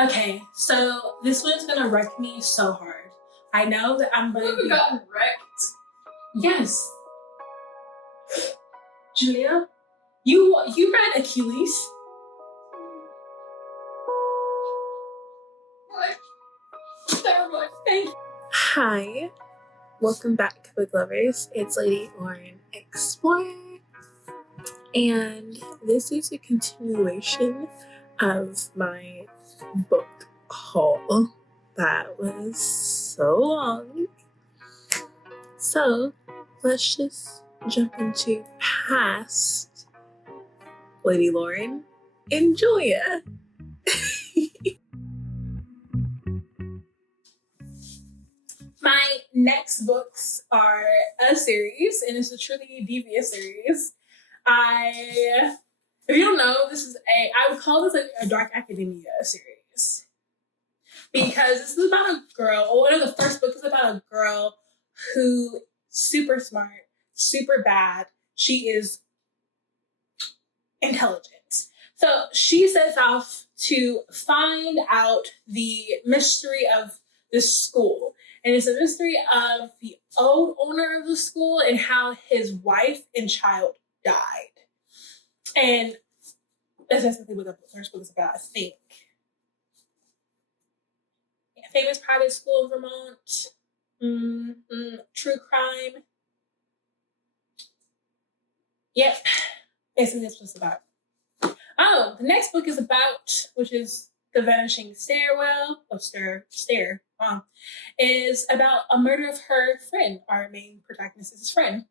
Okay, so this one's gonna wreck me so hard. I know that I'm gonna Have you gotten wrecked? Yes. Julia, you read Achilles? What? Never mind. Thank you. Hi, welcome back to Book Lovers. It's Lady Lauren Explorer, and this is a continuation of my book haul that was so long. So let's just jump into past Lady Lauren and Julia. My next books are a series, and it's a truly devious series. If you don't know, I would call this a dark academia series. Because this is about a girl, one of the first books is about a girl who super smart, super bad. She is intelligent. So she sets off to find out the mystery of this school. And it's a mystery of the old owner of the school and how his wife and child died. And that's basically what the first book is about, I think. A famous private school in Vermont. True crime. Yep. Basically that's what it's about. Oh, the next book is about, which is The Vanishing Stairwell, is about a murder of her friend. Our main protagonist is his friend,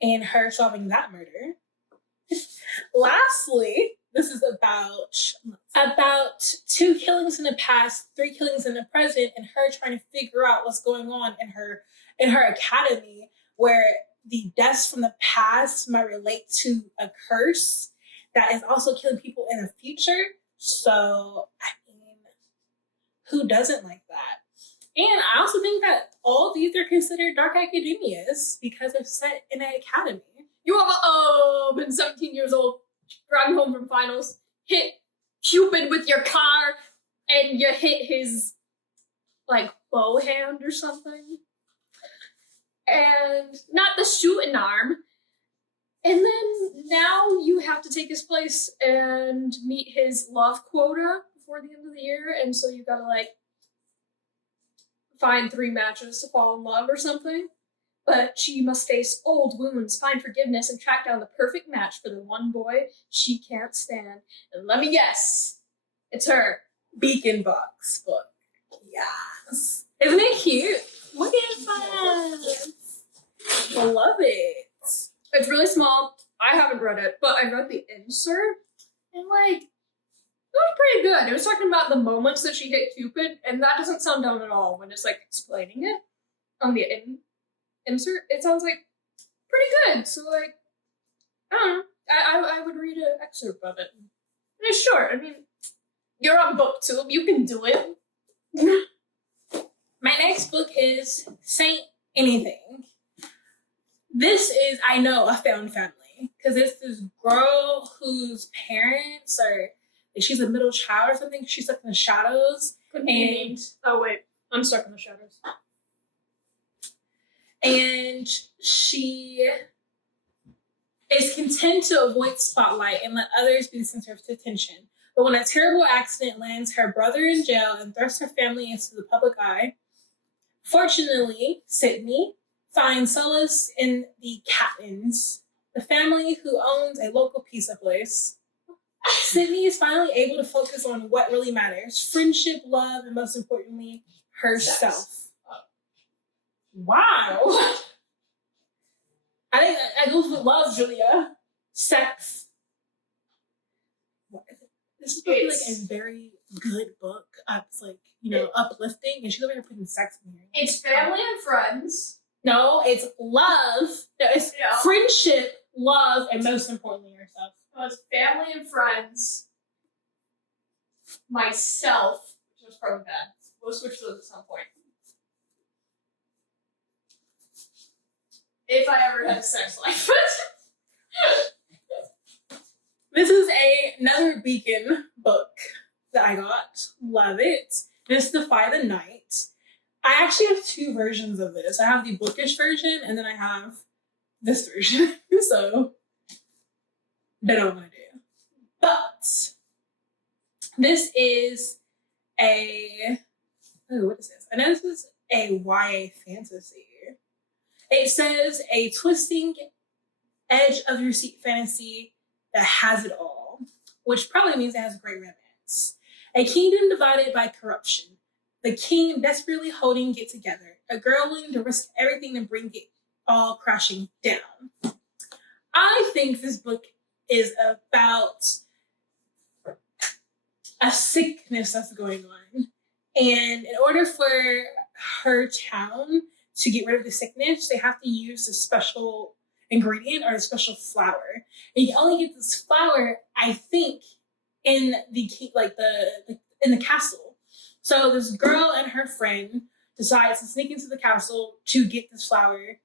and her solving that murder. Lastly, this is about 2 killings in the past, 3 killings in the present, and her trying to figure out what's going on in her academy, where the deaths from the past might relate to a curse that is also killing people in the future. So, I mean, who doesn't like that? And I also think that all these are considered dark academias because they're set in an academy. You have been 17 years old, driving home from finals, hit Cupid with your car, and you hit his, bow hand or something. And not the shooting arm. And then now you have to take his place and meet his love quota before the end of the year, and so you gotta, find 3 matches to fall in love or something. But she must face old wounds, find forgiveness, and track down the perfect match for the one boy she can't stand. And let me guess, it's her. Beacon Box book. Yes. Isn't it cute? Look at that. I love it. It's really small. I haven't read it, but I read the insert, and it was pretty good. It was talking about the moments that she hit Cupid, and that doesn't sound dumb at all when it's explaining it on the insert. It sounds pretty good. So I don't know. I would read an excerpt of it. And it's short. I mean, you're on BookTube. You can do it. My next book is Saint Anything. This is, I know, a found family. Because it's this girl whose parents are, she's a middle child or something. She's stuck in the shadows. Oh, wait. I'm stuck in the shadows. And she is content to avoid spotlight and let others be the center of attention. But when a terrible accident lands her brother in jail and thrusts her family into the public eye, fortunately, Sydney finds solace in the Cattons, the family who owns a local pizza place. Sydney is finally able to focus on what really matters: friendship, love, and most importantly, herself. Sex. Wow. I think that goes with love, Julia. Sex. This is probably a very good book. It's uplifting, and she's over here putting sex in here. It's family and friends. No, it's love. No, it's friendship, love, and most importantly, yourself. No, it's family and friends. Myself, which was probably bad. We'll switch those at some point. If I ever had a sex life. This is another Beacon book. that I got. Love it. This Defy the Night. I actually have two versions of this. I have the bookish version and then I have this version. So, don't know what I'm going to do. But, this is a... Oh, what is this? I know this is a YA fantasy. It says a twisting edge of your seat fantasy that has it all, which probably means it has great romance. A kingdom divided by corruption. The king desperately holding it together. A girl willing to risk everything to bring it all crashing down. I think this book is about a sickness that's going on. And in order for her town to get rid of the sickness, they have to use a special ingredient or a special flower. And you only get this flower, I think, in the in the castle. So this girl and her friend decides to sneak into the castle to get this flower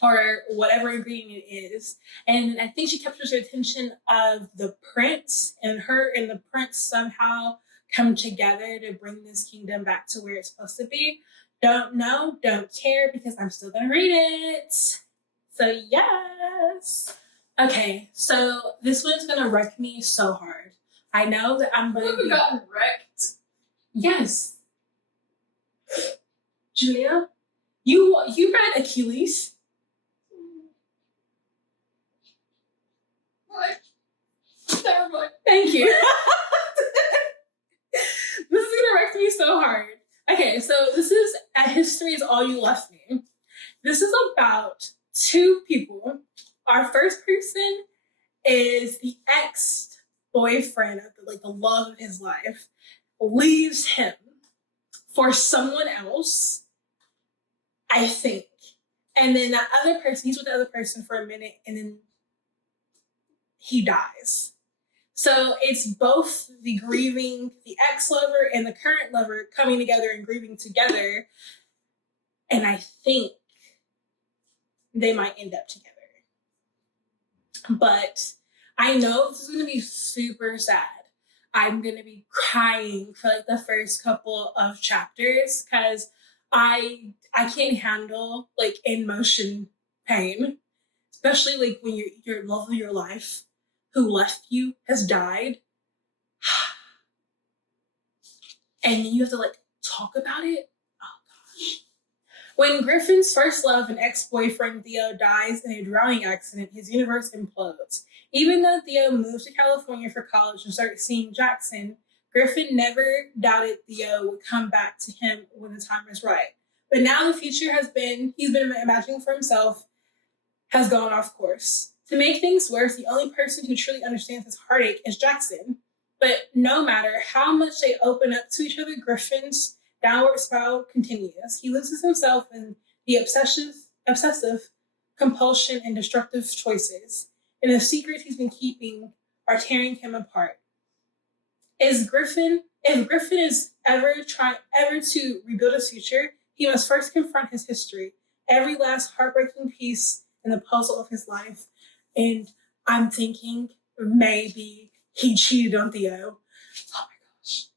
or whatever ingredient it is. And I think she captures the attention of the prince, and her and the prince somehow come together to bring this kingdom back to where it's supposed to be. Don't know, don't care, because I'm still gonna read it. So yes. Okay, so this one's gonna wreck me so hard. I know that I'm gonna Have gotten wrecked? Yes. Julia, you read Achilles? What? Never mind. Thank you. This is gonna wreck me so hard. Okay, so this is A History Is All You Left Me. This is about two people. Our first person is the ex-boyfriend of the love of his life, leaves him for someone else, I think. And then that other person, he's with the other person for a minute, and then he dies. So it's both the ex-lover and the current lover coming together and grieving together. And I think they might end up together. But I know this is going to be super sad. I'm going to be crying for the first couple of chapters because I can't handle in motion pain, especially when your love of your life who left you has died, and you have to talk about it. Oh gosh. When Griffin's first love and ex-boyfriend Theo dies in a drowning accident, his universe implodes. Even though Theo moves to California for college and starts seeing Jackson, Griffin never doubted Theo would come back to him when the time is right. But now the future he's been imagining for himself, has gone off course. To make things worse, the only person who truly understands his heartache is Jackson. But no matter how much they open up to each other, Griffin's downward spiral continues. He loses himself in the obsessive compulsion and destructive choices. And the secrets he's been keeping are tearing him apart. If Griffin is ever to rebuild his future, he must first confront his history, every last heartbreaking piece in the puzzle of his life. And I'm thinking maybe he cheated on Theo. Oh my gosh.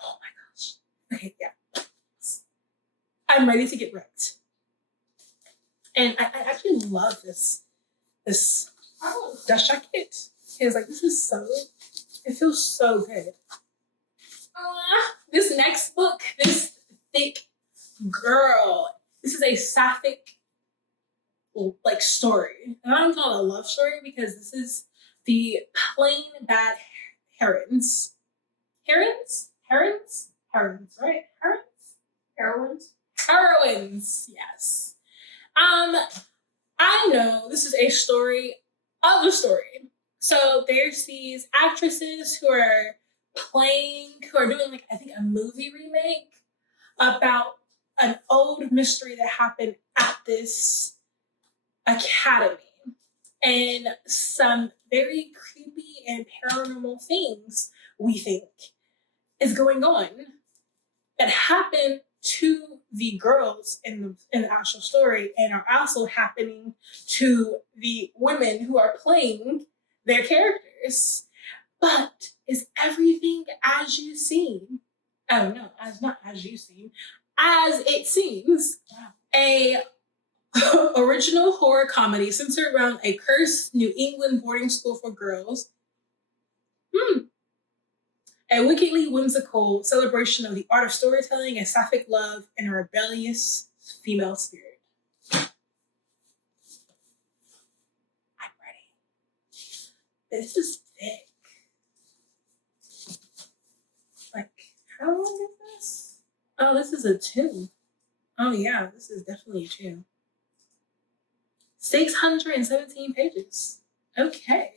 Oh my gosh. Okay, yeah. I'm ready to get wrecked. And I actually love this dust jacket. It's this is it feels so good. This next book, this thick girl, this is a sapphic story. And I don't call it a love story because this is the plain bad herons. Herons, right? Heroines, yes. I know this is a story of a story. So there's these actresses who are doing I think a movie remake about an old mystery that happened at this academy, and some very creepy and paranormal things we think is going on that happen to the girls in the actual story and are also happening to the women who are playing their characters. But is everything as you seem? Oh no, as not as you seem, as it seems. A original horror comedy centered around a cursed New England boarding school for girls. A wickedly whimsical celebration of the art of storytelling, a sapphic love, and a rebellious female spirit. I'm ready. This is thick. Like, how long is this? Oh, this is a 2. Oh yeah, this is definitely a 2. 617 pages. Okay.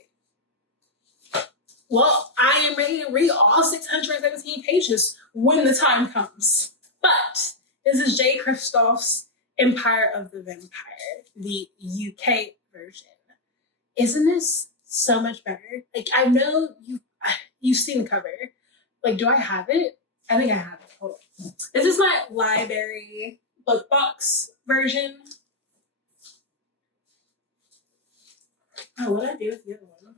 Well, I am ready to read all 617 pages when the time comes. But this is J. Kristoff's Empire of the Vampire, the UK version. Isn't this so much better? Like, I know you've seen the cover. Like, do I have it? I think I have it. Hold on. This is my library book box version. Oh, what did I do with the other one?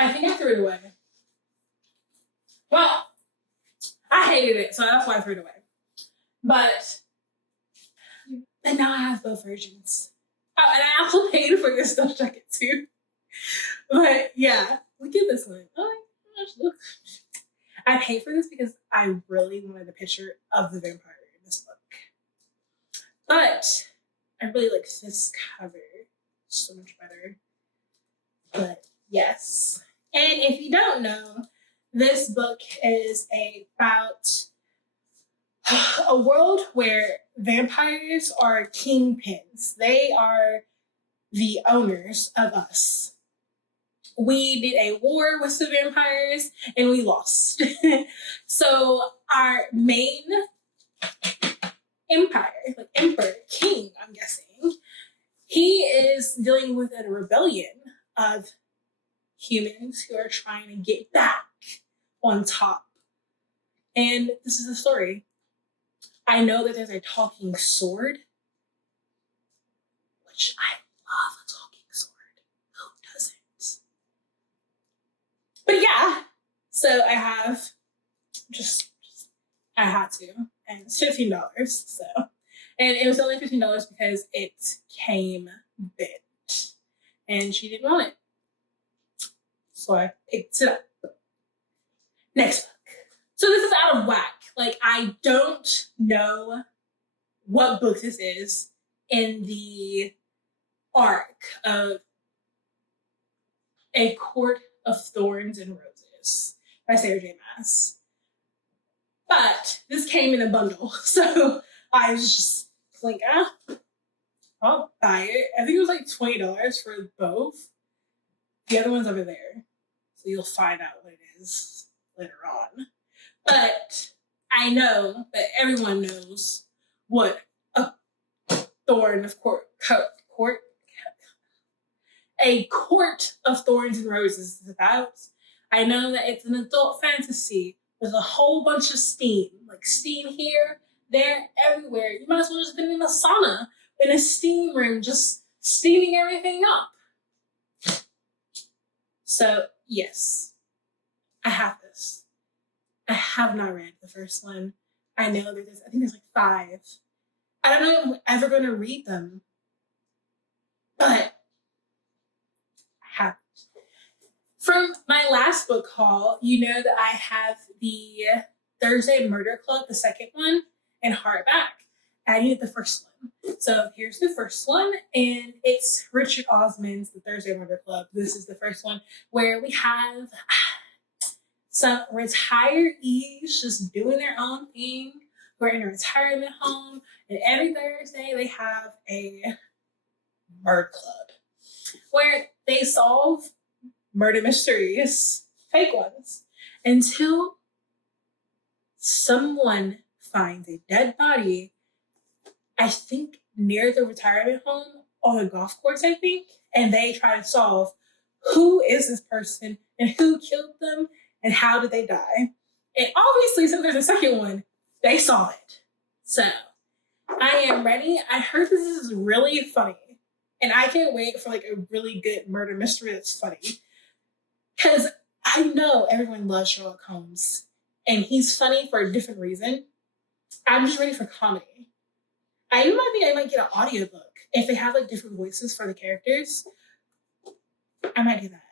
I think I threw it away. Well, I hated it, so that's why I threw it away. But now I have both versions. Oh, and I also paid for your stuff jacket too. But yeah, look at this one. Oh my gosh, look. I paid for this because I really wanted a picture of the vampire in this book. But I really like this cover. So much better. But yes. And if you don't know, this book is about a world where vampires are kingpins. They are the owners of us. We did a war with the vampires and we lost. So our main empire, like emperor, king, I'm guessing, he is dealing with a rebellion of humans who are trying to get back on top. And this is the story. I know that there's a talking sword, which I love a talking sword. Who doesn't? But yeah, so I have I had to, and it's $15, so. And it was only $15 because it came bent. And she didn't want it. So I picked it up. Next book. So this is out of whack. Like, I don't know what book this is in the arc of A Court of Thorns and Roses by Sarah J. Maas. But this came in a bundle. So I was just like, I'll buy it. I think it was like $20 for both. The other one's over there. So you'll find out what it is later on. But I know that everyone knows what a thorn of A Court of Thorns and Roses is about. I know that it's an adult fantasy with a whole bunch of steam. Like steam here, there, everywhere. You might as well just been in a sauna, in a steam room, just steaming everything up. So, yes, I have this. I have not read the first one. I know that I think there's like 5. I don't know if I'm ever going to read them, but I haven't. From my last book haul, you know that I have the Thursday Murder Club, the second one, in hardback. I needed the first one. So here's the first one, and it's Richard Osman's The Thursday Murder Club. This is the first one where we have some retirees just doing their own thing. We're in a retirement home, and every Thursday they have a murder club where they solve murder mysteries, fake ones, until someone finds a dead body, I think near the retirement home on a golf course, I think, and they try to solve who is this person and who killed them and how did they die. And obviously, since there's a second one, they saw it. So I am ready. I heard this is really funny, and I can't wait for like a really good murder mystery that's funny. Because I know everyone loves Sherlock Holmes, and he's funny for a different reason. I'm just ready for comedy. I even might think I might get an audiobook if they have like different voices for the characters. I might do that.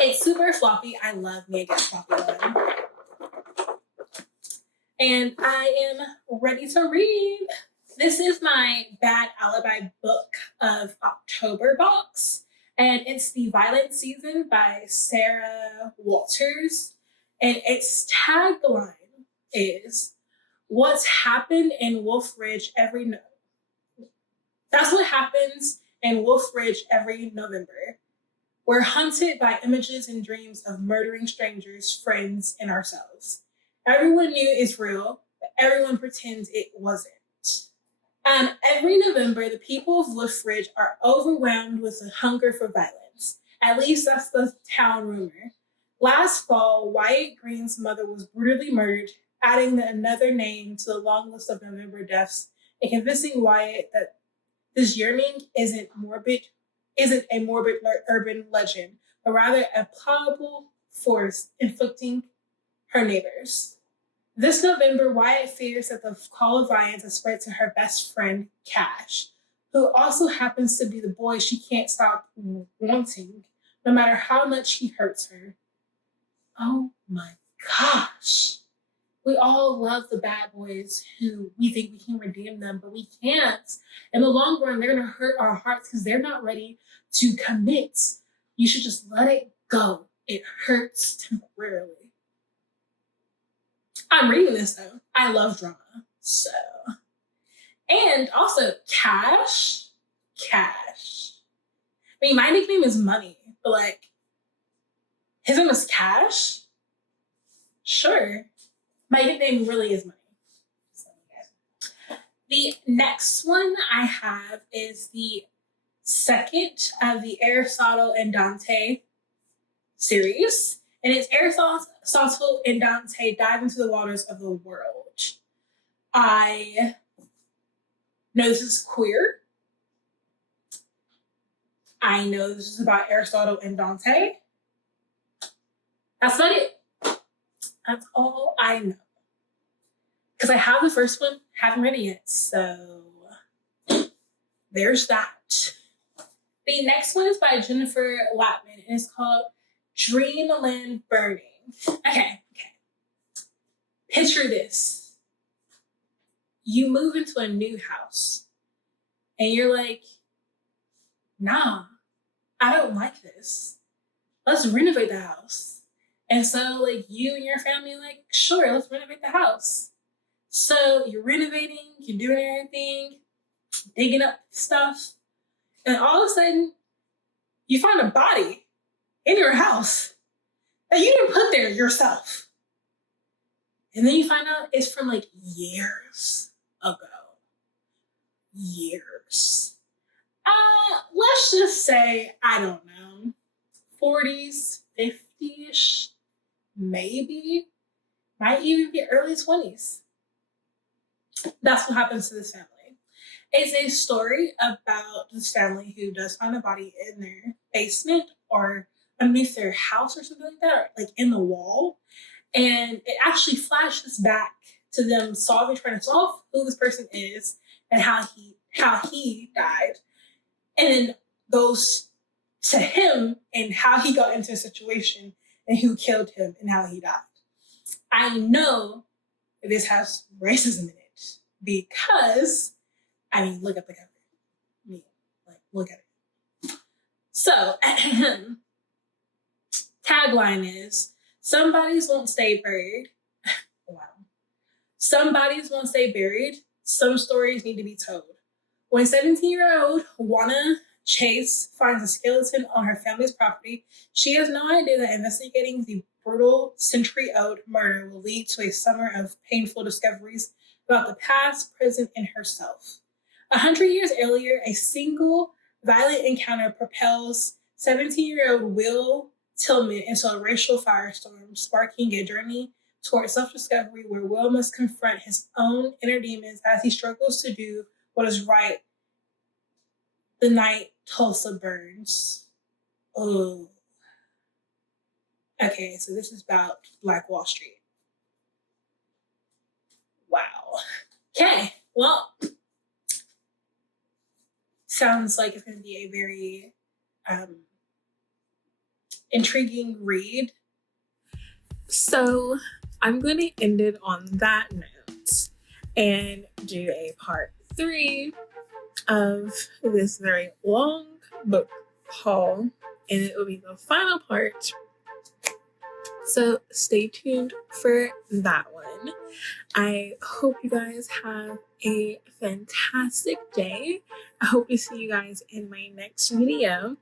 It's super floppy. I love me a good floppy one. And I am ready to read. This is my Bad Alibi book of October box. And it's The Violent Season by Sarah Walters. And its tagline is, "What's happened in Wolf Ridge every That's what happens in Wolf Ridge every November. We're hunted by images and dreams of murdering strangers, friends, and ourselves. Everyone knew it's real, but everyone pretends it wasn't. Every November, the people of Wolf Ridge are overwhelmed with a hunger for violence. At least that's the town rumor. Last fall, Wyatt Green's mother was brutally murdered, adding another name to the long list of November deaths and convincing Wyatt that this yearning isn't a morbid urban legend, but rather a plausible force inflicting her neighbors. This November, Wyatt fears that the call of violence has spread to her best friend, Cash, who also happens to be the boy she can't stop wanting, no matter how much he hurts her. Oh my gosh. We all love the bad boys who we think we can redeem them, but we can't. In the long run, they're going to hurt our hearts because they're not ready to commit. You should just let it go. It hurts temporarily. I'm reading this though. I love drama. So. And also, Cash. I mean, my nickname is Money, but like, his name is Cash? Sure. My nickname really is Money. So, yeah. The next one I have is the second of the Aristotle and Dante series. And it's Aristotle and Dante dive into the waters of the world. I know this is queer. I know this is about Aristotle and Dante. That's not it. That's all I know. Because I have the first one, haven't read it yet, so there's that. The next one is by Jennifer Latman, and it's called Dreamland Burning. Okay. Picture this. You move into a new house, and you're like, nah, I don't like this. Let's renovate the house. And so, like, you and your family are like, sure, let's renovate the house. So you're renovating, you're doing everything, digging up stuff, and all of a sudden, you find a body in your house that you didn't put there yourself. And then you find out it's from like years ago. Years. Let's just say, I don't know, 40s, 50-ish, maybe. Might even be early 20s. That's what happens to this family. It's a story about this family who does find a body in their basement or underneath their house or something like that, or like in the wall. And it actually flashes back to them trying to solve who this person is and how he died. And then goes to him and how he got into a situation and who killed him and how he died. I know this has racism in it because, I mean, look at the cover. Look at it. So, tagline is, some bodies won't stay buried. Wow. Some bodies won't stay buried. Some stories need to be told. When 17-year-old Juana Chase finds a skeleton on her family's property, she has no idea that investigating the brutal century-old murder will lead to a summer of painful discoveries about the past, present, and herself. 100 years earlier, a single violent encounter propels 17-year-old Will Tillman into a racial firestorm, sparking a journey toward self-discovery where Will must confront his own inner demons as he struggles to do what is right the night Tulsa burns. Oh. Okay, so this is about Black Wall Street. Wow. Okay, well, sounds like it's going to be a very intriguing read. So I'm going to end it on that note and do a part 3 of this very long book haul, and it will be the final part. So stay tuned for that one. I hope you guys have a fantastic day. I hope to see you guys in my next video.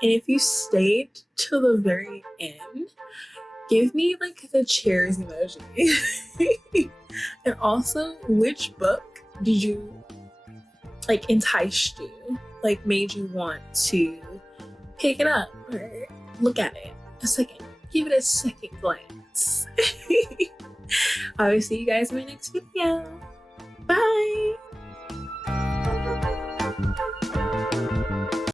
And if you stayed till the very end, give me like the cheers emoji. And also, which book did you like enticed you, like made you want to pick it up or look at it a second? Give it a second glance. I will see you guys in my next video.